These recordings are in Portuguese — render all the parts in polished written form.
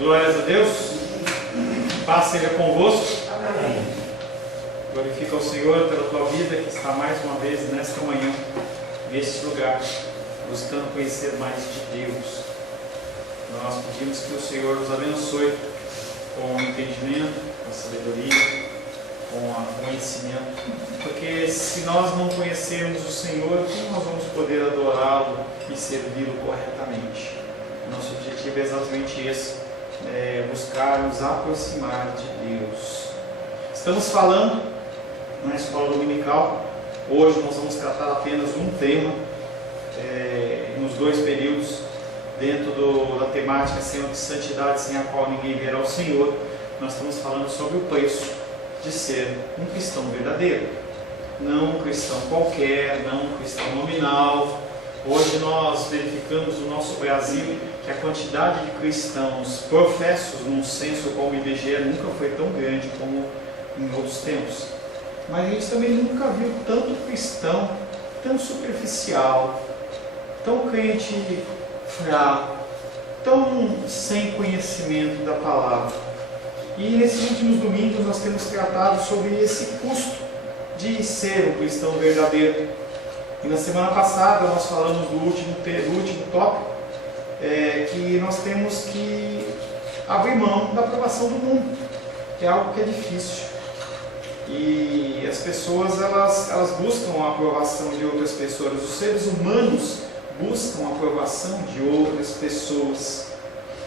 Glórias a Deus. Paz seja convosco. Amém. Glorifica o Senhor pela tua vida que está mais uma vez nesta manhã, neste lugar, buscando conhecer mais de Deus. Nós pedimos que o Senhor nos abençoe com o entendimento, com a sabedoria, com o conhecimento, porque se nós não conhecermos o Senhor, como nós vamos poder adorá-lo e servi-lo corretamente? Nosso objetivo é exatamente esse, buscar nos aproximar de Deus. Estamos falando na escola dominical. Hoje nós vamos tratar apenas um tema, nos dois períodos, dentro da temática santidade sem a qual ninguém verá o Senhor. Nós estamos falando sobre o preço de ser um cristão verdadeiro, não um cristão qualquer, não um cristão nominal. Hoje nós verificamos no nosso Brasil que a quantidade de cristãos professos num censo como o IBGE nunca foi tão grande como em outros tempos. Mas a gente também nunca viu tanto cristão, tão superficial, tão crente fraco, tão sem conhecimento da palavra. E nesses últimos domingos nós temos tratado sobre esse custo de ser um cristão verdadeiro. E na semana passada nós falamos do último tópico, que nós temos que abrir mão da aprovação do mundo, que é algo que é difícil. E as pessoas elas buscam a aprovação de outras pessoas, os seres humanos buscam a aprovação de outras pessoas.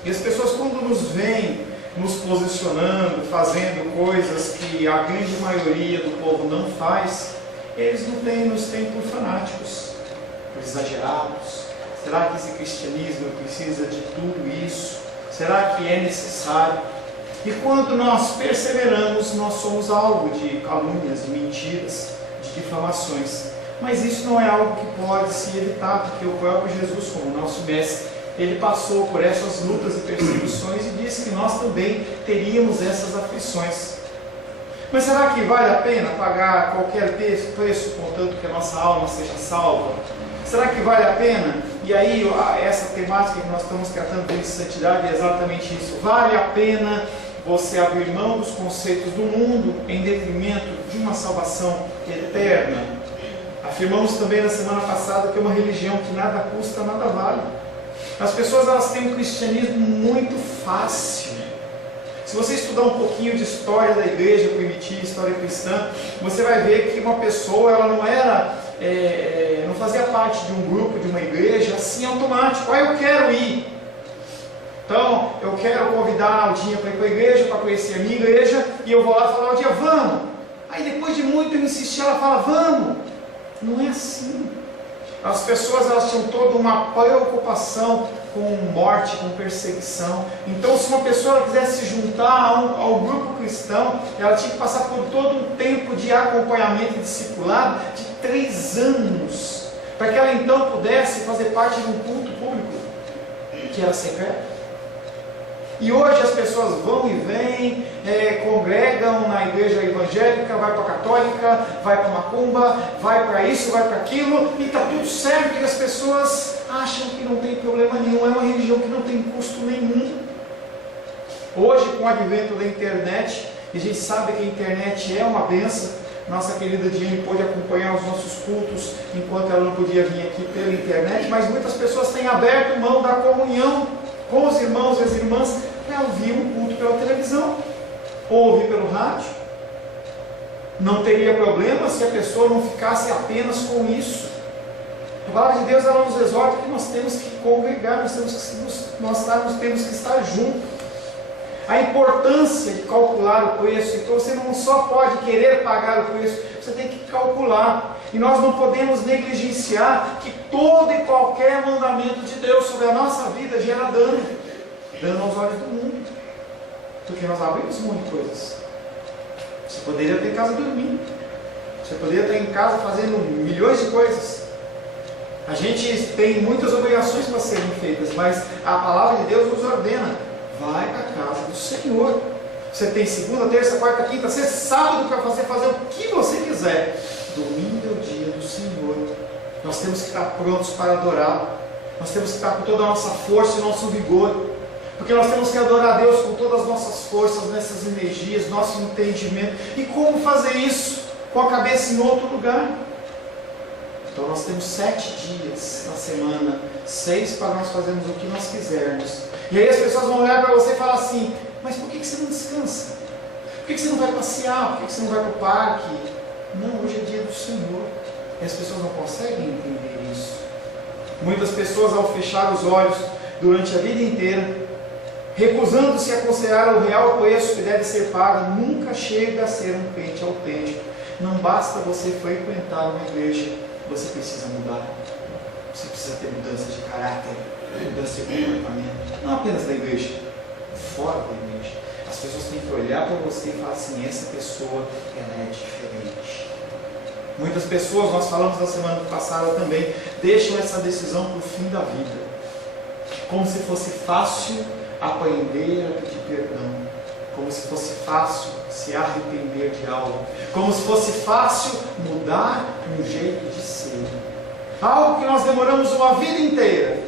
E as pessoas, quando nos veem nos posicionando, fazendo coisas que a grande maioria do povo não faz, eles nos têm por fanáticos, por exagerados. Será que esse cristianismo precisa de tudo isso? Será que é necessário? E quando nós perseveramos, nós somos alvo de calúnias, de mentiras, de difamações. Mas isso não é algo que pode se evitar, porque o próprio Jesus, como nosso mestre, ele passou por essas lutas e perseguições e disse que nós também teríamos essas aflições. Mas será que vale a pena pagar qualquer preço, contanto que a nossa alma seja salva? Será que vale a pena? E aí, essa temática que nós estamos tratando de santidade é exatamente isso. Vale a pena você abrir mão dos conceitos do mundo em detrimento de uma salvação eterna? Afirmamos também na semana passada que é uma religião que nada custa, nada vale. As pessoas elas têm um cristianismo muito fácil. Se você estudar um pouquinho de história da igreja primitiva, história cristã, você vai ver que uma pessoa ela não fazia parte de um grupo, de uma igreja, assim automático. Eu quero ir. Então, eu quero convidar o dia para ir para a igreja, para conhecer a minha igreja, e eu vou lá falar o dia, vamos. Aí depois de muito eu insistir, ela fala, vamos. Não é assim. As pessoas elas tinham toda uma preocupação com morte, com perseguição. Então, se uma pessoa ela quisesse se juntar ao grupo cristão, ela tinha que passar por todo um tempo de acompanhamento e discipulado de 3 anos, para que ela então pudesse fazer parte de um culto público, que era secreto. E hoje as pessoas vão e vêm, congregam na igreja evangélica, vai para a católica, vai para a macumba, vai para isso, vai para aquilo, e está tudo certo, e as pessoas acham que não tem problema nenhum, é uma religião que não tem custo nenhum. Hoje, com o advento da internet, e a gente sabe que a internet é uma bênção, nossa querida Diane pôde acompanhar os nossos cultos enquanto ela não podia vir aqui pela internet, mas muitas pessoas têm aberto mão da comunhão com os irmãos e as irmãs para ouvir um culto pela televisão ou ouvir pelo rádio. Não teria problema se a pessoa não ficasse apenas com isso. A palavra de Deus ela nos exorta que nós temos que congregar, nós temos que estar juntos. A importância de calcular o preço, então você não só pode querer pagar o preço, você tem que calcular. E nós não podemos negligenciar que todo e qualquer mandamento de Deus sobre a nossa vida gera dano aos olhos do mundo, porque nós abrimos mão de coisas. Você poderia ter em casa dormindo, você poderia estar em casa fazendo milhões de coisas. A gente tem muitas obrigações para serem feitas, mas a palavra de Deus nos ordena: vai à casa do Senhor. Você tem segunda, terça, quarta, quinta, sexta, sábado para fazer o que você quiser. Domingo é o dia do Senhor. Nós temos que estar prontos para adorá-lo. Nós temos que estar com toda a nossa força e nosso vigor. Porque nós temos que adorar a Deus com todas as nossas forças, nessas energias, nosso entendimento. E como fazer isso? Com a cabeça em outro lugar. Então nós temos 7 dias na semana, 6 para nós fazermos o que nós quisermos. E aí as pessoas vão olhar para você e falar assim: mas por que você não descansa? Por que você não vai passear? Por que você não vai para o parque? Não, hoje é dia do Senhor. E as pessoas não conseguem entender isso. Muitas pessoas, ao fechar os olhos durante a vida inteira, recusando-se a considerar o real preço que deve ser pago, nunca chega a ser um crente autêntico. Não basta você frequentar uma igreja, você precisa mudar. Você precisa ter mudança de caráter, mudança de comportamento. Não apenas da igreja, fora da igreja. As pessoas têm que olhar para você e falar assim: essa pessoa, ela é diferente. Muitas pessoas, nós falamos na semana passada também, deixam essa decisão para o fim da vida. Como se fosse fácil aprender a pedir perdão. Como se fosse fácil se arrepender de algo. Como se fosse fácil mudar um jeito de ser. Algo que nós demoramos uma vida inteira.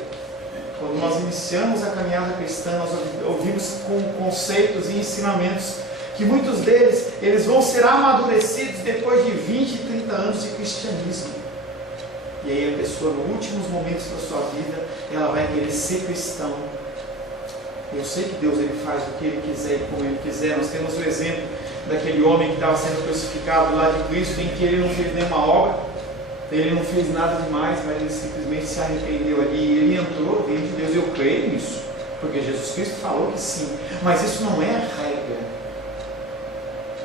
Quando nós iniciamos a caminhada cristã, nós ouvimos com conceitos e ensinamentos que muitos deles, eles vão ser amadurecidos depois de 20, 30 anos de cristianismo. E aí a pessoa, nos últimos momentos da sua vida, ela vai querer ser cristão. Eu sei que Deus, ele faz o que ele quiser e como ele quiser. Nós temos o exemplo daquele homem que estava sendo crucificado lá de Cristo, em que ele não fez nenhuma obra, ele não fez nada demais, mas ele simplesmente se arrependeu ali. Ele entrou no reino de Deus. Eu creio nisso, porque Jesus Cristo falou que sim, mas isso não é a regra.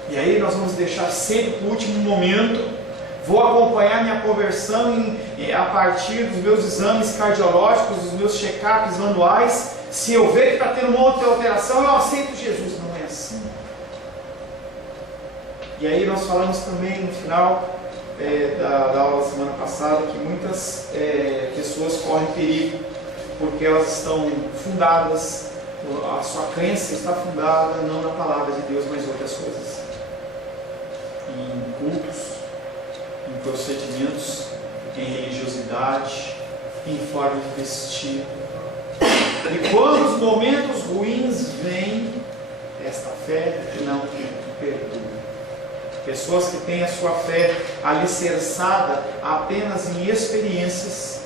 E aí nós vamos deixar sempre para o último momento. Vou acompanhar minha conversão a partir dos meus exames cardiológicos, dos meus check-ups anuais. Se eu ver que está tendo uma outra alteração, eu aceito Jesus. Não é assim. E aí nós falamos também no final da aula da semana passada que muitas pessoas correm perigo porque elas estão fundadas, a sua crença está fundada não na palavra de Deus, mas em outras coisas, em cultos, em procedimentos, em religiosidade, em forma de vestir. E quando os momentos ruins vêm, esta fé não perdoa. Pessoas que têm a sua fé alicerçada apenas em experiências,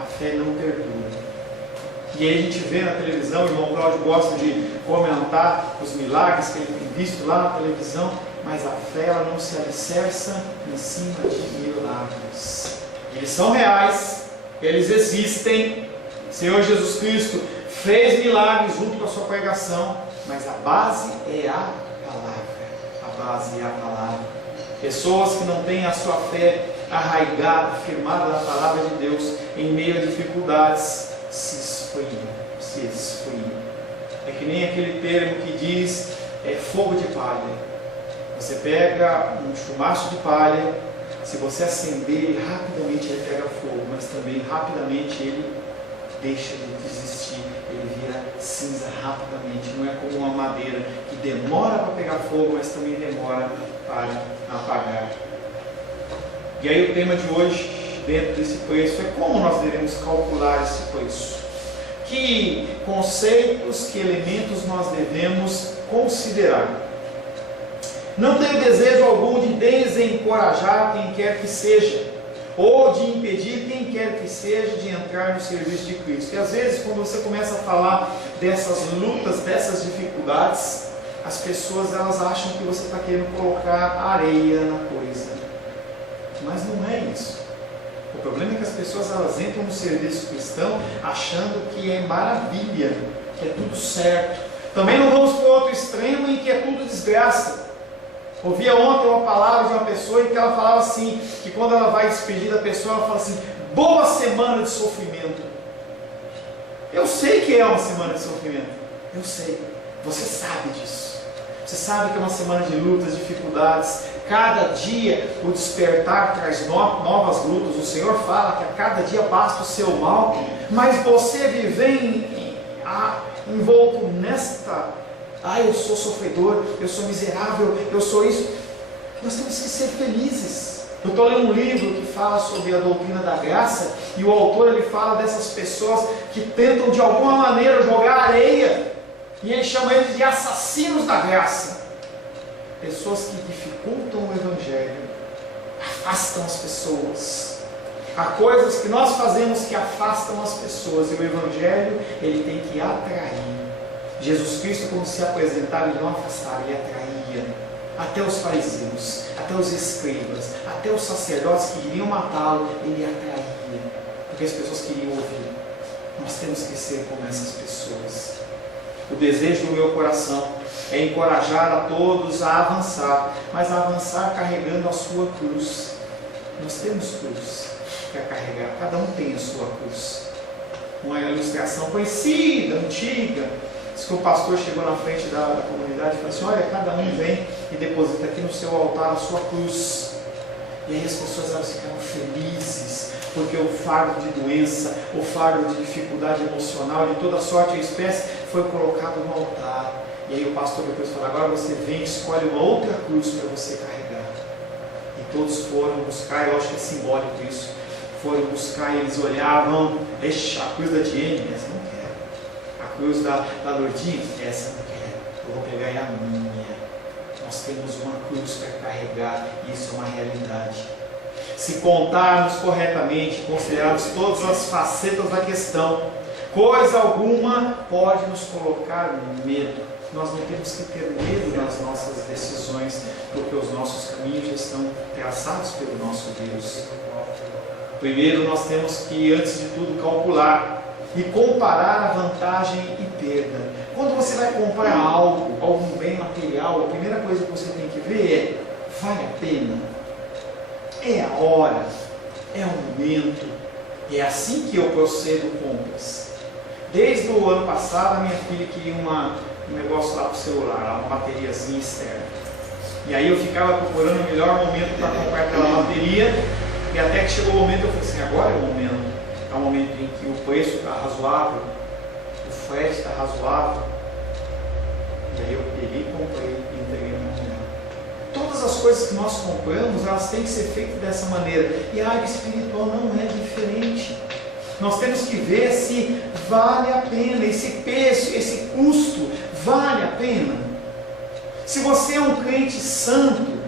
a fé não perdoa. E aí a gente vê na televisão, o irmão Cláudio gosta de comentar os milagres que ele tem visto lá na televisão, mas a fé ela não se alicerça em cima de milagres. Eles são reais, eles existem. O Senhor Jesus Cristo fez milagres junto com a sua pregação, mas a base é a palavra. A base é a palavra. Pessoas que não têm a sua fé arraigada, firmada na palavra de Deus, em meio a dificuldades, se esfriam. É que nem aquele termo que diz fogo de palha. Você pega um chumaço de palha, se você acender, rapidamente ele pega fogo, mas também rapidamente ele deixa de existir, ele vira cinza rapidamente. Não é como uma madeira que demora para pegar fogo, mas também demora para apagar. E aí o tema de hoje, dentro desse preço, é como nós devemos calcular esse preço. Que conceitos, que elementos nós devemos considerar. Não tenho desejo algum de desencorajar quem quer que seja, ou de impedir quem quer que seja de entrar no serviço de Cristo. E às vezes, quando você começa a falar dessas lutas, dessas dificuldades, as pessoas elas acham que você está querendo colocar areia na coisa. Mas não é isso. O problema é que as pessoas elas entram no serviço cristão achando que é maravilha, que é tudo certo. Também não vamos para o outro extremo em que é tudo desgraça. Ouvia ontem uma palavra de uma pessoa em que ela falava assim, que quando ela vai despedir da pessoa, ela fala assim: boa semana de sofrimento. Eu sei que é uma semana de sofrimento. Eu sei. Você sabe disso. Você sabe que é uma semana de lutas, dificuldades. Cada dia o despertar traz novas lutas. O Senhor fala que a cada dia basta o seu mal. Mas você vive envolto nesta... eu sou sofredor, eu sou miserável, eu sou isso. Nós temos que ser felizes. Eu estou lendo um livro que fala sobre a doutrina da graça, e o autor ele fala dessas pessoas que tentam de alguma maneira jogar areia, e ele chama eles de assassinos da graça. Pessoas que dificultam o Evangelho, afastam as pessoas. Há coisas que nós fazemos que afastam as pessoas, e o Evangelho ele tem que atrair. Jesus Cristo, quando se apresentava, ele não afastava, ele atraía. Até os fariseus, até os escribas, até os sacerdotes que queriam matá-lo, ele atraía, porque as pessoas queriam ouvir. Nós temos que ser como essas pessoas. O desejo do meu coração é encorajar a todos a avançar, mas a avançar carregando a sua cruz. Nós temos cruz para carregar, cada um tem a sua cruz. Uma ilustração conhecida, antiga, diz que o pastor chegou na frente da comunidade e falou assim: olha, cada um vem e deposita aqui no seu altar a sua cruz. E aí as pessoas elas ficaram felizes, porque o fardo de doença, o fardo de dificuldade emocional, de toda sorte e espécie, foi colocado no altar. E aí o pastor depois falou: agora você vem e escolhe uma outra cruz para você carregar. E todos foram buscar, eu acho que é simbólico isso, foram buscar e eles olhavam: deixa a cruz da Diene, essa não quero. A cruz da Lourdinha, essa não quero. Eu vou pegar a minha. Nós temos uma cruz para carregar, e isso é uma realidade. Se contarmos corretamente, considerarmos todas as facetas da questão, coisa alguma pode nos colocar medo. Nós não temos que ter medo das nossas decisões, porque os nossos caminhos já estão traçados pelo nosso Deus. Primeiro nós temos que, antes de tudo, calcular e comparar a vantagem e perda. Quando você vai comprar algo, algum bem material, a primeira coisa que você tem que ver é: vale a pena? É a hora? É o momento? É assim que eu procedo compras. Desde o ano passado, a minha filha queria um negócio lá para o celular, uma bateriazinha externa. E aí eu ficava procurando o melhor momento para comprar aquela bateria, e até que chegou o momento, eu falei assim: agora é o momento. É o momento em que o preço está razoável, o frete está razoável. E aí eu peguei e comprei e entreguei na minha mulher. Todas as coisas que nós compramos, elas têm que ser feitas dessa maneira. E a área espiritual não é diferente. Nós temos que ver se vale a pena, esse preço, esse custo, vale a pena. Se você é um crente santo,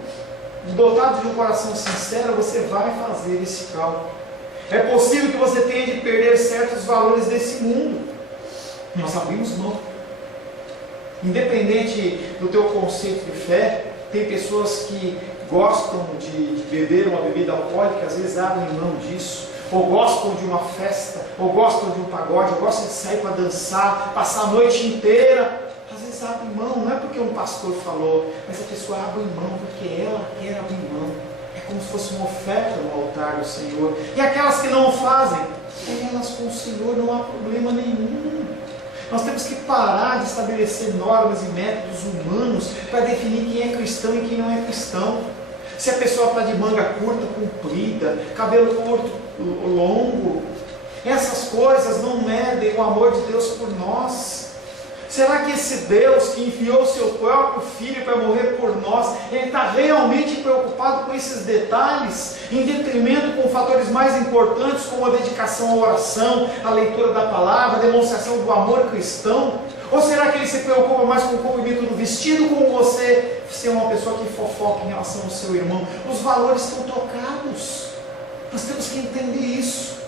dotado de um coração sincero, você vai fazer esse cálculo. É possível que você tenha de perder certos valores desse mundo. Nós abrimos mão. Independente do teu conceito de fé, tem pessoas que gostam de beber uma bebida alcoólica, às vezes abrem mão disso, ou gostam de uma festa, ou gostam de um pagode, ou gostam de sair para dançar, passar a noite inteira. Às vezes abrem mão, não é porque um pastor falou, mas a pessoa abre mão porque ela quer abrir mão. É como se fosse uma oferta no altar do Senhor. E aquelas que não o fazem, elas com o Senhor não há problema nenhum. Nós temos que parar de estabelecer normas e métodos humanos para definir quem é cristão e quem não é cristão. Se a pessoa está de manga curta, comprida, cabelo curto, longo, essas coisas não medem o amor de Deus por nós. Será que esse Deus que enviou o seu próprio Filho para morrer por nós, Ele está realmente preocupado com esses detalhes, em detrimento com fatores mais importantes, como a dedicação à oração, a leitura da palavra, a demonstração do amor cristão? Ou será que Ele se preocupa mais com o cumprimento do vestido, com você ser uma pessoa que fofoca em relação ao seu irmão? Os valores estão trocados. Nós temos que entender isso.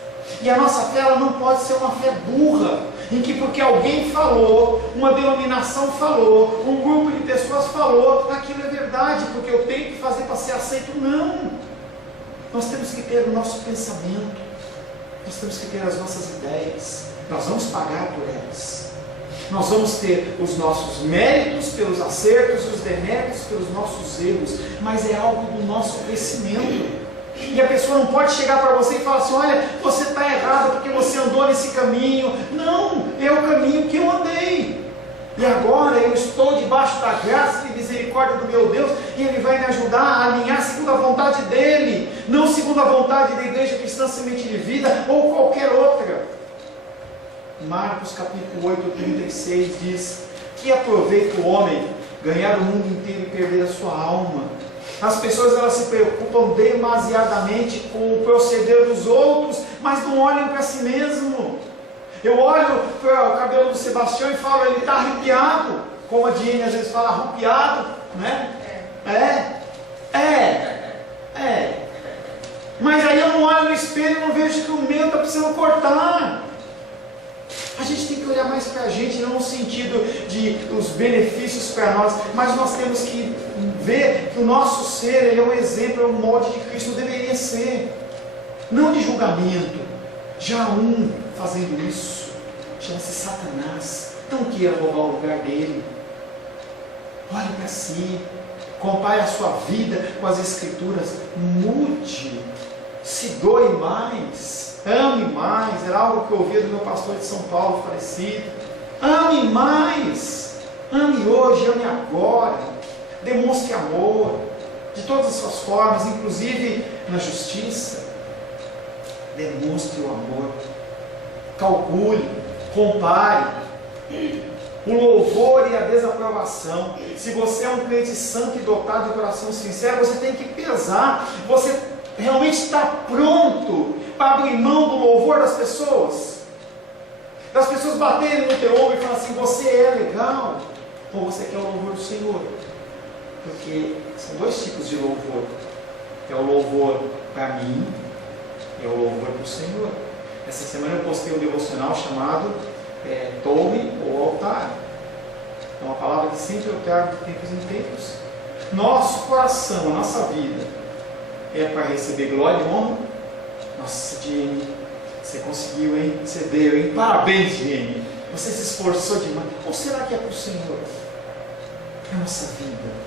E a nossa fé ela não pode ser uma fé burra, em que porque alguém falou, uma denominação falou, um grupo de pessoas falou, aquilo é verdade, porque eu tenho que fazer para ser aceito. Não! Nós temos que ter o nosso pensamento, nós temos que ter as nossas ideias, nós vamos pagar por elas. Nós vamos ter os nossos méritos pelos acertos, os deméritos pelos nossos erros, mas é algo do nosso crescimento. E a pessoa não pode chegar para você e falar assim: olha, você está errado porque você andou nesse caminho. Não, é o caminho que eu andei. E agora eu estou debaixo da graça e misericórdia do meu Deus, e Ele vai me ajudar a alinhar segundo a vontade dEle, não segundo a vontade da Igreja Cristã Semente de Vida ou qualquer outra. Marcos capítulo 8, 36 diz: que aproveita o homem ganhar o mundo inteiro e perder a sua alma? As pessoas elas se preocupam demasiadamente com o proceder dos outros, mas não olham para si mesmo. Eu olho para o cabelo do Sebastião e falo, ele está arrepiado, como a Diane às vezes fala, arrepiado, né? Mas aí eu não olho no espelho e não vejo que o meu está precisando cortar. A gente tem que olhar mais para a gente, não no sentido de os benefícios para nós, mas nós temos que ver que o nosso ser, ele é um exemplo, é um molde de Cristo, deveria ser. Não de julgamento. Já um fazendo isso, chama-se Satanás. Não queira roubar o lugar dele. Olhe para si, compare a sua vida com as Escrituras, mude, se doe mais, ame mais. Era algo que eu ouvia do meu pastor de São Paulo falecido. Ame mais, ame hoje, ame agora, demonstre amor de todas as suas formas, inclusive na justiça. Demonstre o amor, calcule, compare o louvor e a desaprovação. Se você é um crente santo e dotado de coração sincero, você tem que pesar. Você realmente está pronto para abrir mão do louvor das pessoas? Das pessoas baterem no teu ombro e falar assim, você é legal? Ou você quer o louvor do Senhor? Porque são dois tipos de louvor. É o louvor para mim e é o louvor para o Senhor. Essa semana eu postei um devocional chamado Torre ou Altar. É uma palavra que sempre eu trago de tempos em tempos. Nosso coração, a nossa vida é para receber glória e honra. Nossa, Jenny, você conseguiu, hein? Você deu, hein? Parabéns, Jenny. Você se esforçou demais. Ou será que é para o Senhor? É a nossa vida.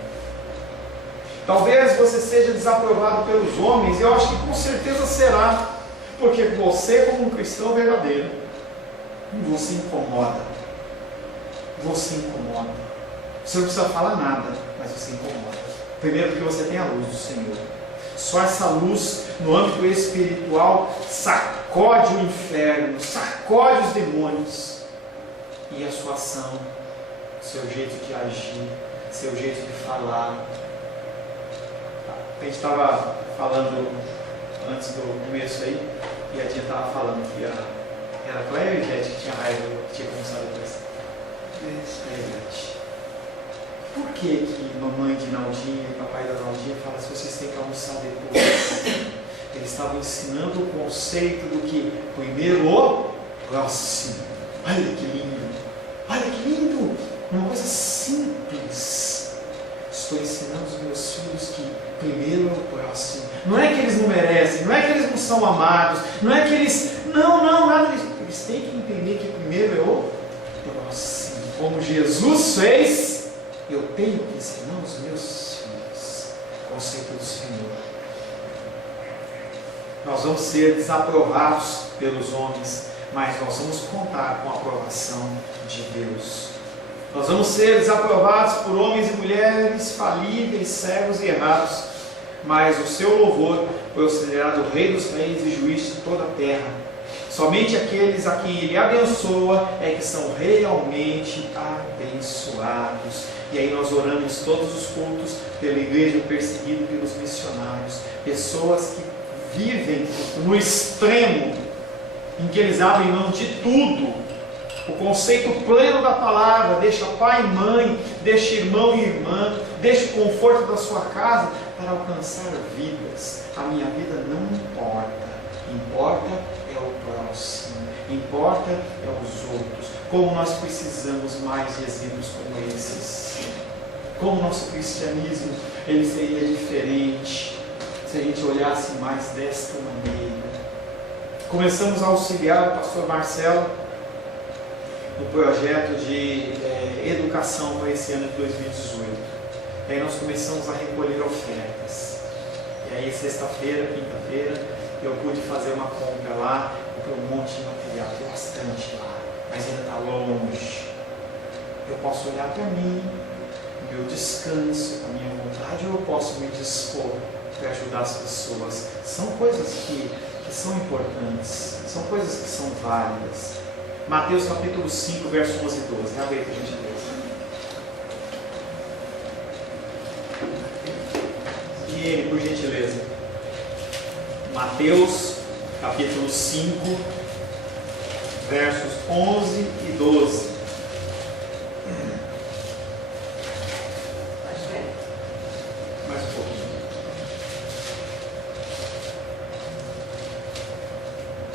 Talvez você seja desaprovado pelos homens. Eu acho que com certeza será. Porque você, como um cristão verdadeiro, você incomoda. Você incomoda. Você não precisa falar nada, mas você incomoda. Primeiro porque você tem a luz do Senhor. Só essa luz no âmbito espiritual sacode o inferno, sacode os demônios. E a sua ação, seu jeito de agir, seu jeito de falar. A gente estava falando antes do começo aí, e a Tia estava falando que era a Cléia e a Ivete que tinha raiva, que tinha começado depois. Ivete. Por que mamãe de Naldinha e papai da Naldinha falam se vocês têm que almoçar depois? Eles estavam ensinando o conceito do que primeiro o próximo. Olha que lindo! Olha que lindo! Uma coisa simples. Estou ensinando os meus filhos que primeiro é o próximo. Não é que eles não merecem, não é que eles não são amados, não é que eles... Não, nada disso. Eles têm que entender que primeiro é o próximo. Como Jesus fez... Eu tenho que ensinar os meus filhos o conceito do Senhor. Nós vamos ser desaprovados pelos homens, mas nós vamos contar com a aprovação de Deus. Nós vamos ser desaprovados por homens e mulheres falíveis, cegos e errados, mas o seu louvor foi considerado Rei dos Reis e Juiz de toda a terra. Somente aqueles a quem Ele abençoa é que são realmente abençoados. E aí nós oramos todos os cultos pela igreja perseguida pelos missionários. Pessoas que vivem no extremo, em que eles abrem mão de tudo. O conceito pleno da palavra, deixa pai e mãe, deixa irmão e irmã, deixa o conforto da sua casa para alcançar vidas. A minha vida não importa. Importa é o próximo. Importa é os outros. Como nós precisamos mais de exemplos como esses. Como o nosso cristianismo ele seria diferente se a gente olhasse mais desta maneira. Começamos a auxiliar o pastor Marcelo no projeto de educação para esse ano de 2018. E aí nós começamos a recolher ofertas. E aí sexta-feira, quinta-feira, eu pude fazer uma compra lá, comprei um monte de material, tem bastante lá, mas ainda está longe. Eu posso olhar para mim, o meu descanso, a minha vontade, ou eu posso me dispor para ajudar as pessoas. São coisas que são importantes, são coisas que são válidas. Mateus capítulo 5, verso 11 e 12. Abre aí, por gentileza. Eliane, por gentileza. Mateus, capítulo 5, versos 11 e 12. Pode ver? Mais um pouquinho.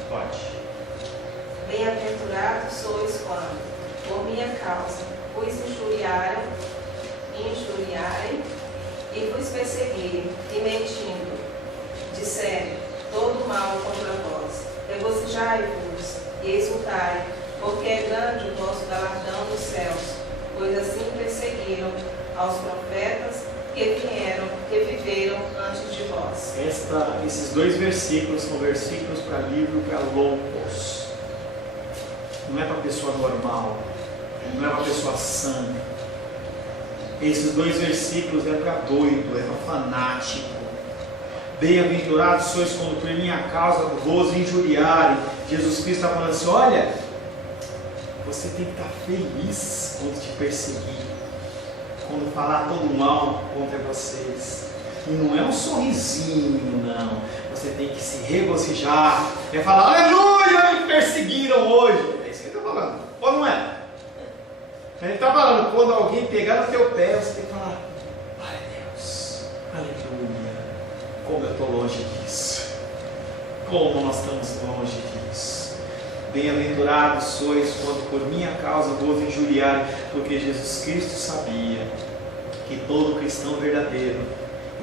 Pode. Bem-aventurados sois quando, por minha causa, vos injuriarem e vos perseguirem, e mentindo, disserem todo mal contra vós. Regozijai-vos e exultai, porque é grande o vosso galardão nos céus, pois assim perseguiram aos profetas que viveram antes de vós. Esses dois versículos são versículos para livro para loucos. Não é para pessoa normal, não é para pessoa sã. Esses dois versículos é para doido, é para fanático. Bem-aventurados sois quando por minha causa vos injuriarem. Jesus Cristo está falando assim: olha, você tem que estar feliz quando te perseguir, quando falar todo mal contra vocês. E não é um sorrisinho, não. Você tem que se regozijar. É falar: aleluia, me perseguiram hoje. É isso que ele está falando, ou não é? Ele está falando, quando alguém pegar no teu pé, você tem que falar: ai Deus, aleluia, como eu estou longe disso, como nós estamos longe disso. Bem-aventurados sois quando por minha causa vos injuriarem, porque Jesus Cristo sabia que todo cristão verdadeiro,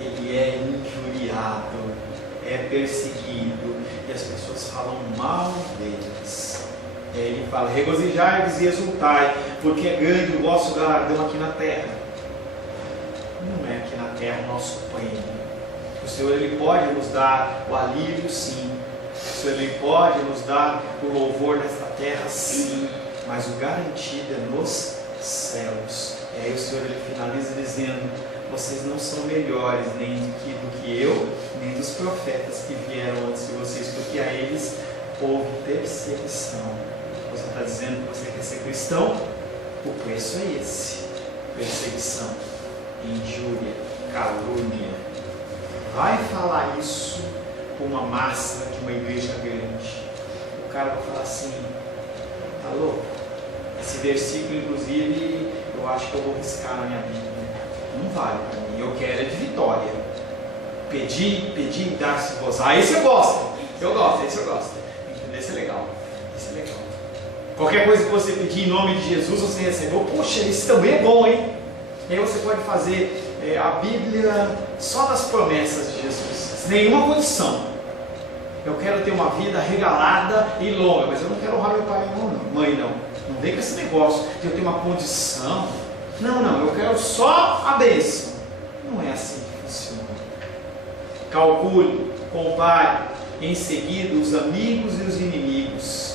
ele é injuriado, é perseguido, e as pessoas falam mal deles. Ele fala: regozijai-vos e exultai, porque é grande o vosso galardão aqui na terra. Não é aqui na terra o nosso prêmio. O Senhor, ele pode nos dar o alívio, sim. O Senhor, ele pode nos dar o louvor nesta terra, sim. Mas o garantido é nos céus. E aí o Senhor, ele finaliza dizendo: vocês não são melhores nem do que eu, nem dos profetas que vieram antes de vocês, porque a eles houve perseguição. Você está dizendo que você quer ser cristão? O preço é esse: perseguição, injúria, calúnia. Vai falar isso com uma massa de uma igreja grande. O cara vai falar assim: tá louco? Esse versículo, inclusive, eu acho que eu vou riscar na minha Bíblia. Não vale para mim. Eu quero é de vitória. Pedir e dar-se gozar. Esse eu gosto. Eu gosto, esse eu gosto. Entendeu? Esse é legal. Esse é legal. Qualquer coisa que você pedir em nome de Jesus, você recebeu. Poxa, esse também é bom, hein? E aí você pode fazer a Bíblia só das promessas de Jesus. Sem nenhuma condição. Eu quero ter uma vida regalada e longa, mas eu não quero honrar meu pai e minha mãe, não. Não vem com esse negócio de eu ter uma condição. Não, eu quero só a bênção. Não é assim que funciona. Calcule, compare, em seguida os amigos e os inimigos.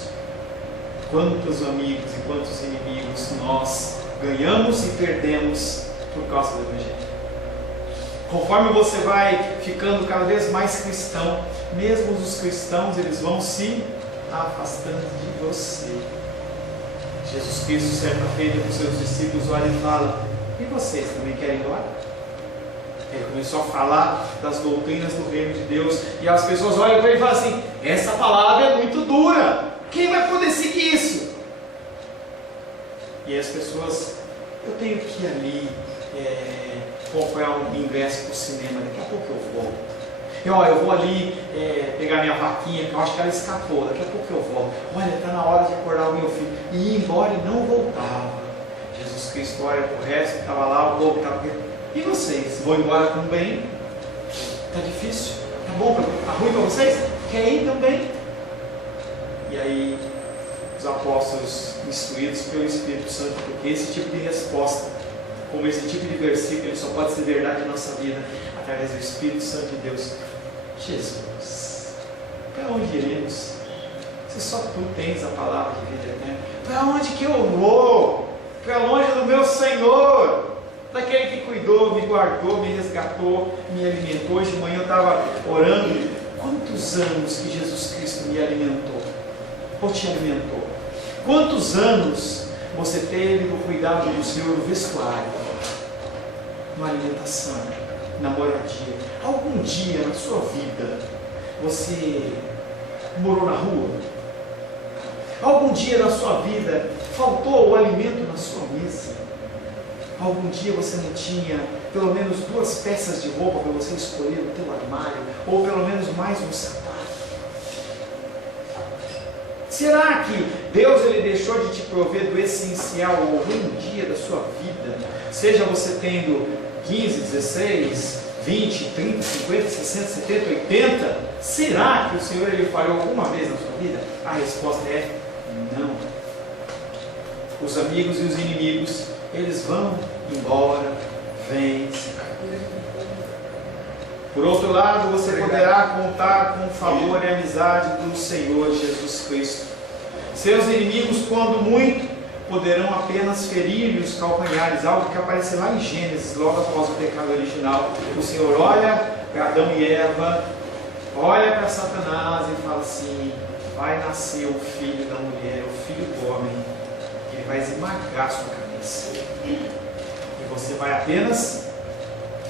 Quantos amigos e quantos inimigos nós ganhamos e perdemos por causa do Evangelho. Conforme você vai ficando cada vez mais cristão, mesmo os cristãos, eles vão se afastando de você. Jesus Cristo, certa feita, com seus discípulos, olha e fala: e vocês também querem ir embora? Ele começou a falar das doutrinas do reino de Deus, e as pessoas olham para ele e falam assim: essa palavra é muito dura, quem vai poder seguir isso? E as pessoas: eu tenho que ir ali comprar um ingresso para o cinema, daqui a pouco eu vou. Eu vou ali pegar minha vaquinha, que eu acho que ela escapou, daqui a pouco eu volto. Olha, está na hora de acordar o meu filho. E ir embora e não voltava. Jesus Cristo olha para o resto que estava lá, o povo estava perguntando: e vocês? Vão embora também? Está difícil? Está bom? Está ruim para vocês? Quer ir também? E aí os apóstolos, instruídos pelo Espírito Santo, porque esse tipo de resposta, como esse tipo de versículo, ele só pode ser verdade na nossa vida através do Espírito Santo de Deus. Jesus, para onde iremos? Se só tu tens a palavra de vida eterna, para onde que eu vou? Para longe do meu Senhor, daquele que cuidou, me guardou, me resgatou, me alimentou. Hoje de manhã eu estava orando: quantos anos que Jesus Cristo me alimentou, ou te alimentou? Quantos anos você teve no cuidado do Senhor no vestuário, na alimentação, na moradia. Algum dia na sua vida você morou na rua? Algum dia na sua vida faltou o alimento na sua mesa? Algum dia você não tinha pelo menos 2 peças de roupa para você escolher no teu armário? Ou pelo menos mais um sapato? Será que Deus ele deixou de te prover do essencial algum dia da sua vida? Seja você tendo 15, 16, 20, 30, 50, 60, 70, 80? Será que o Senhor ele falhou alguma vez na sua vida? A resposta é não. Os amigos e os inimigos, eles vão embora, vêm. Por outro lado, você poderá contar com o favor e a amizade do Senhor Jesus Cristo. Seus inimigos, quando muito, poderão apenas ferir-lhe os calcanhares, algo que aparece lá em Gênesis, logo após o pecado original. O Senhor olha para Adão e Eva, olha para Satanás e fala assim: vai nascer o filho da mulher, o filho do homem, ele vai esmagar sua cabeça, e você vai apenas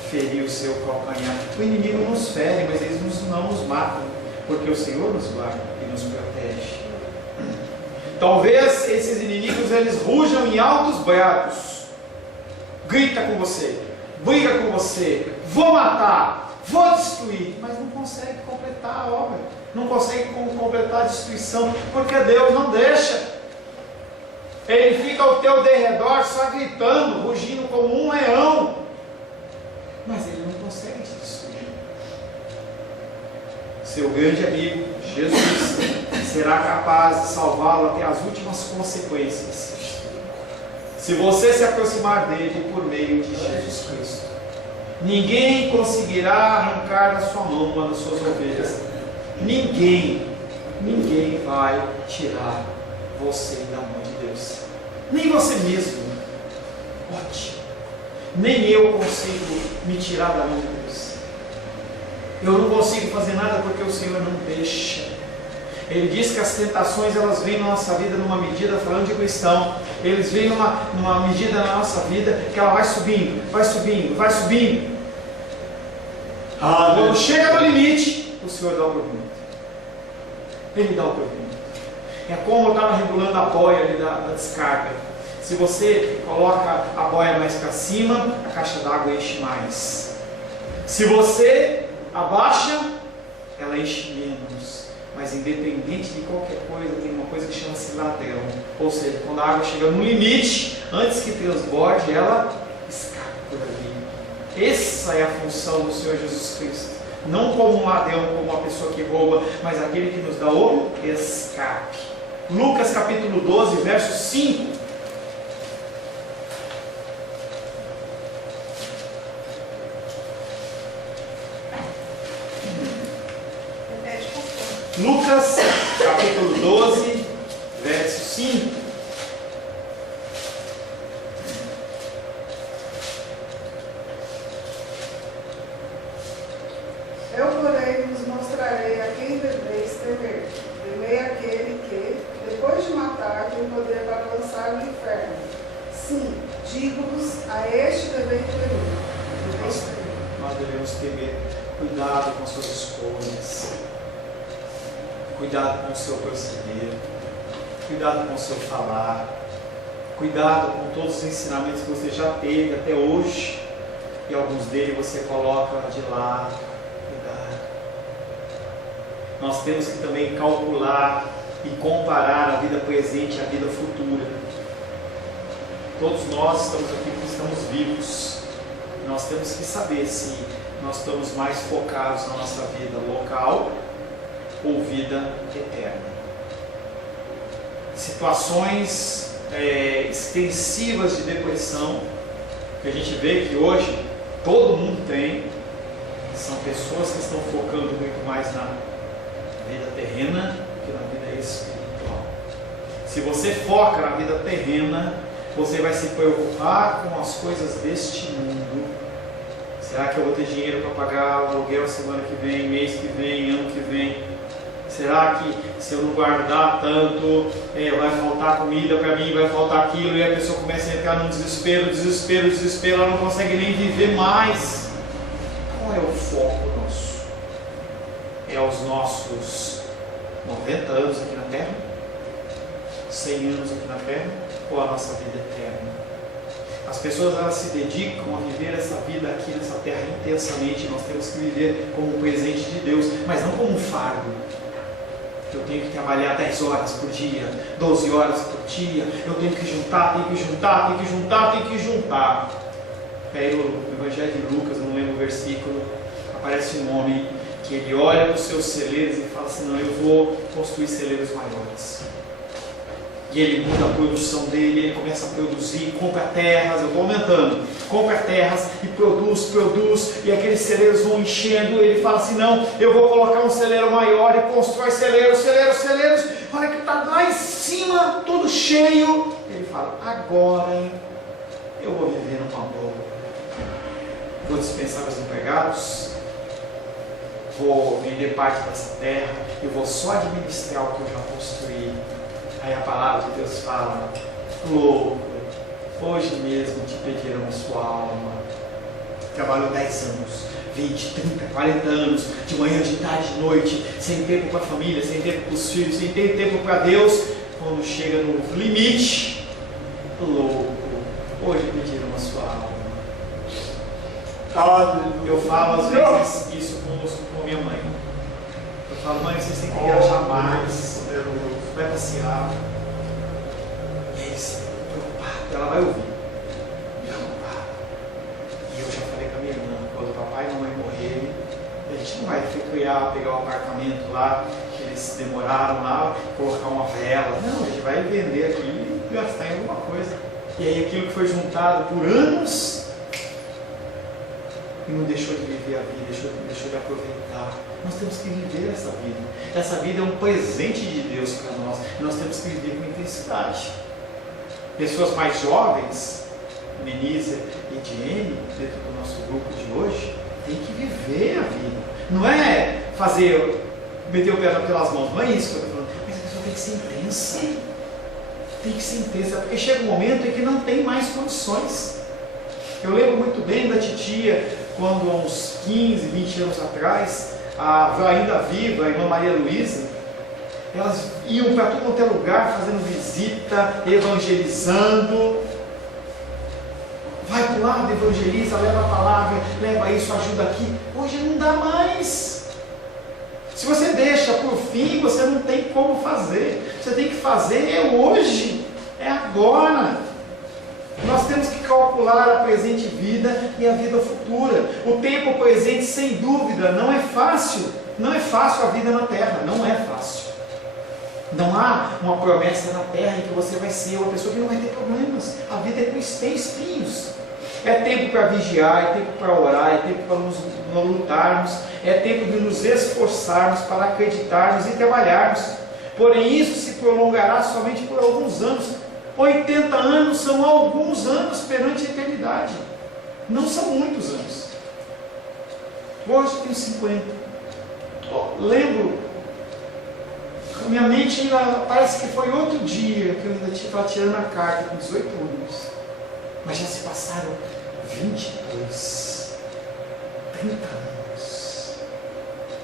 ferir o seu calcanhar. O inimigo nos fere, mas eles não nos matam, porque o Senhor nos guarda e nos protege. Talvez esses inimigos eles rujam em altos brados, grita com você, briga com você, vou matar, vou destruir, mas não consegue completar a obra, não consegue completar a destruição, porque Deus não deixa. Ele fica ao teu derredor só gritando, rugindo como um leão, mas ele não consegue te destruir. Seu grande amigo, Jesus, será capaz de salvá-lo até as últimas consequências, se você se aproximar dele por meio de Jesus Cristo. Ninguém conseguirá arrancar da sua mão uma das suas ovelhas. Ninguém vai tirar você da mão de Deus. Nem você mesmo. Ótimo. Nem eu consigo me tirar da mão de Deus. Eu não consigo fazer nada porque o Senhor não deixa. Ele diz que as tentações elas vêm na nossa vida numa medida, falando de cristão, eles vêm numa medida na nossa vida que ela vai subindo, vai subindo, vai subindo. Quando chega no limite, o Senhor dá o provimento. Ele dá o provimento. É como eu estava regulando a boia ali da descarga. Se você coloca a boia mais para cima, a caixa d'água enche mais. Se você abaixa, ela enche menos. Mas independente de qualquer coisa, tem uma coisa que chama-se ladrão. Ou seja, quando a água chega no limite, antes que transborde, ela escapa por ali. Essa é a função do Senhor Jesus Cristo. Não como um ladrão, como uma pessoa que rouba, mas aquele que nos dá o escape. Lucas capítulo 12, verso 5. Lucas capítulo 12, verso 5. Eu, porém, vos mostrarei a quem deveis temer. Temei aquele que, depois de matar, tem poder para lançar no inferno. Sim, digo-vos, a este deveis temer. Nós devemos temer. Cuidado com suas escolhas. Cuidado com o seu proceder, cuidado com o seu falar, cuidado com todos os ensinamentos que você já teve até hoje, e alguns deles você coloca de lado. Cuidado. Nós temos que também calcular e comparar a vida presente à vida futura. Todos nós estamos aqui porque estamos vivos. Nós temos que saber se nós estamos mais focados na nossa vida local ou vida eterna. Situações extensivas de depressão que a gente vê que hoje todo mundo tem, são pessoas que estão focando muito mais na vida terrena que na vida espiritual. Se você foca na vida terrena, você vai se preocupar com as coisas deste mundo. Será que eu vou ter dinheiro para pagar o aluguel semana que vem, mês que vem, ano que vem? Será que se eu não guardar tanto, vai faltar comida para mim, vai faltar aquilo, e a pessoa começa a entrar num desespero, ela não consegue nem viver mais. qual é o foco nosso? É os nossos 90 anos aqui na Terra? 100 anos aqui na Terra? Ou a nossa vida eterna? As pessoas, elas se dedicam a viver essa vida aqui nessa Terra intensamente. Nós temos que viver como um presente de Deus, mas não como um fardo. Eu tenho que trabalhar 10 horas por dia, 12 horas por dia, eu tenho que juntar. Aí no Evangelho de Lucas, eu não lembro o versículo, aparece um homem que ele olha para os seus celeiros e fala assim: não, eu vou construir celeiros maiores. E ele muda a produção dele, ele começa a produzir, compra terras, eu estou aumentando, compra terras e produz, e aqueles celeiros vão enchendo. Ele fala assim: não, eu vou colocar um celeiro maior, e constrói celeiros, olha que está lá em cima, todo cheio. Ele fala: agora eu vou viver numa boa, vou dispensar meus empregados, vou vender parte dessa terra, eu vou só administrar o que eu já construí. Aí a palavra de Deus fala: louco, hoje mesmo te pedirão sua alma. Trabalhou 10 anos, 20, 30, 40 anos, de manhã, de tarde, de noite, sem tempo para a família, sem tempo para os filhos, sem ter tempo para Deus. Quando chega no limite, louco, hoje pedirão a sua alma. Eu falo às vezes isso com minha mãe. Eu falo: mãe, vocês têm que viajar mais, vai passear. E aí, preocupado, ela vai ouvir. Preocupado. E eu já falei com a minha irmã: quando o papai e a mamãe morrerem, a gente não vai pegar o apartamento lá que eles demoraram lá, colocar uma vela. Não, a gente vai vender aqui e gastar em alguma coisa. E aí aquilo que foi juntado por anos e não deixou de viver a vida, deixou de aproveitar. Nós temos que viver essa vida. Essa vida é um presente de Deus para nós. E nós temos que viver com intensidade. Pessoas mais jovens, Menícia e Diene, dentro do nosso grupo de hoje, têm que viver a vida. Não é meter o pé pelas mãos, não é isso que eu estou falando. Mas a pessoa tem que ser intensa. Tem que ser intensa, porque chega um momento em que não tem mais condições. Eu lembro muito bem da titia, quando há uns 15, 20 anos atrás, ainda viva, a irmã Maria Luísa, elas iam para todo quanto é lugar, fazendo visita, evangelizando. Vai para o lado, evangeliza, leva a palavra, leva isso, ajuda aqui. Hoje não dá mais. Se você deixa por fim, você não tem como fazer. Você tem que fazer hoje, é agora. Nós temos que calcular a presente vida e a vida futura. O tempo presente, sem dúvida, não é fácil. Não é fácil a vida na terra, não é fácil. Não há uma promessa na terra em que você vai ser uma pessoa que não vai ter problemas. A vida tem espinhos. É tempo para vigiar, é tempo para orar, é tempo para nos lutarmos, é tempo de nos esforçarmos para acreditarmos e trabalharmos. Porém, isso se prolongará somente por alguns anos. 80 anos são alguns anos perante a eternidade. Não são muitos anos. Hoje eu tenho 50. Lembro, minha mente ainda parece que foi outro dia que eu ainda estava tirando a carta com 18 anos. Mas já se passaram 22, 30 anos,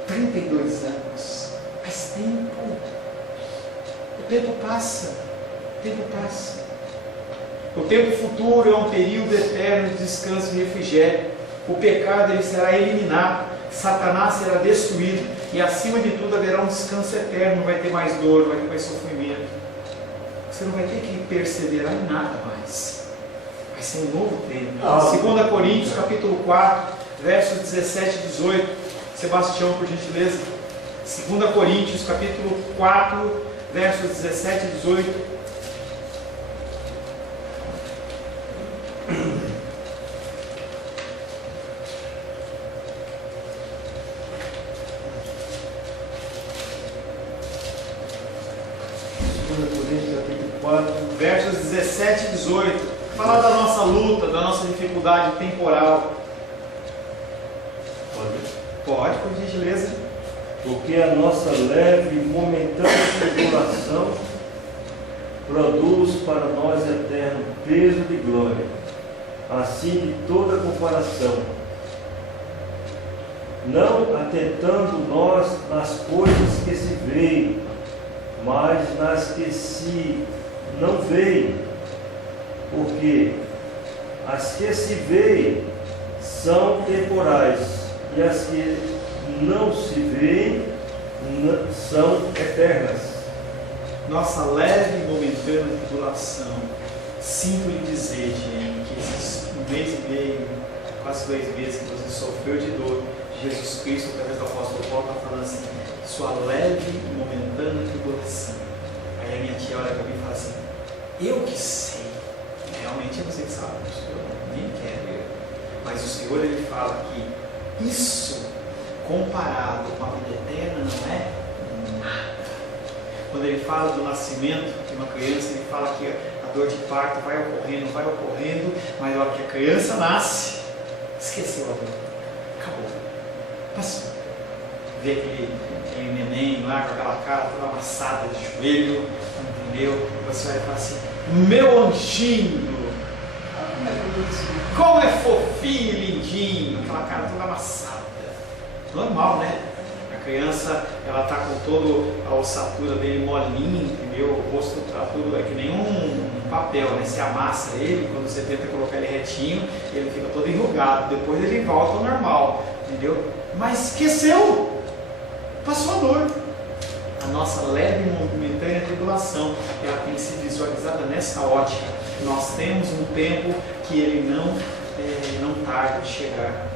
32 anos. Faz tempo. O tempo passa. O tempo passa. O tempo futuro é um período eterno de descanso e refrigério. O pecado ele será eliminado, Satanás será destruído e acima de tudo haverá um descanso eterno. Não vai ter mais dor, não vai ter mais sofrimento. Você não vai ter que perseverar em nada mais. Vai ser um novo tempo. 2 Coríntios capítulo 4, versos 17 e 18. Sebastião, por gentileza. 2 Coríntios capítulo 4, versos 17 e 18. Versos 17 e 18. Falar da nossa luta, da nossa dificuldade temporal. Pode, por gentileza. Porque a nossa leve e momentânea tribulação produz para nós eterno peso de glória, assim de toda comparação, não atentando nós nas coisas que se veem, mas nas que se não veem, porque as que se veem são temporais, e as que não se veem são eternas. Nossa leve e momentânea tribulação, sinto lhe dizer, Diane, que esses 1 mês e meio, quase 2 meses que você sofreu de dor, Jesus Cristo, através do apóstolo Paulo, está falando assim, sua leve e momentânea tribulação. Aí a minha tia olha para mim e fala assim, eu que sei, realmente é você que sabe, eu nem quero eu. Mas o Senhor, ele fala que isso, comparado com a vida eterna, não é nada. Quando ele fala do nascimento de uma criança, ele fala que a dor de parto vai ocorrendo, mas na hora que a criança nasce, esqueceu a dor. Acabou. Passou. Vê aquele neném lá com aquela cara toda amassada de joelho, entendeu? Você vai falar assim, meu anjinho, como é fofinho, lindinho, aquela cara toda amassada. Normal, né? A criança, ela está com toda a ossatura dele molinha, entendeu? O rosto está tudo, é que nem um papel, né? Você amassa ele, quando você tenta colocar ele retinho, ele fica todo enrugado, depois ele volta ao normal, entendeu? Mas esqueceu, passou a dor. A nossa leve e momentânea tribulação, ela tem que ser visualizada nessa ótica. Nós temos um tempo que ele não tarda de chegar.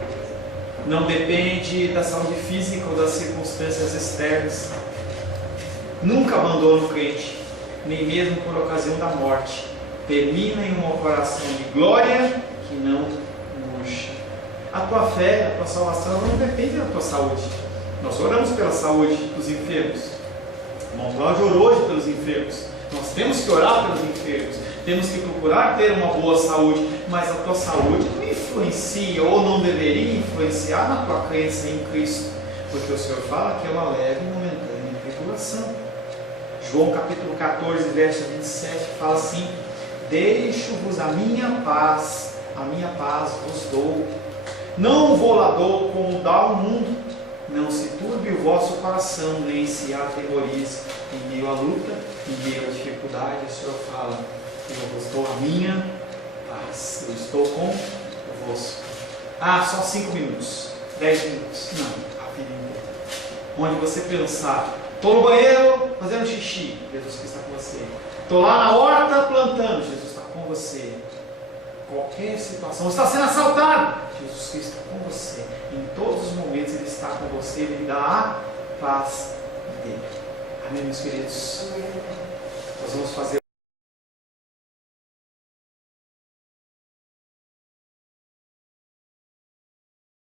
Não depende da saúde física ou das circunstâncias externas. Nunca abandona o crente, nem mesmo por ocasião da morte. Termina em uma coração de glória que não murcha. A tua fé, a tua salvação não depende da tua saúde. Nós oramos pela saúde dos enfermos. O irmão Cláudio orou hoje pelos enfermos. Nós temos que orar pelos enfermos. Temos que procurar ter uma boa saúde, mas a tua saúde não influencia ou não deveria influenciar na tua crença em Cristo, porque o Senhor fala que é uma leve e momentânea tribulação. João capítulo 14, verso 27 fala assim: deixo-vos a minha paz vos dou. Não vou lá dou como dá o mundo. Não se turbe o vosso coração, nem se atemorize. Em meio à luta, em meio à dificuldade, o Senhor fala: eu vos dou a minha paz, eu estou convosco. Ah, só 5 minutos, 10 minutos, não, a vida inteira. Onde você pensar, estou no banheiro fazendo xixi, Jesus Cristo está com você. Estou lá na horta plantando, Jesus está com você. Qualquer situação, você está sendo assaltado, Jesus Cristo está com você. Em todos os momentos Ele está com você, Ele dá a paz dele. Amém, meus queridos? Nós vamos fazer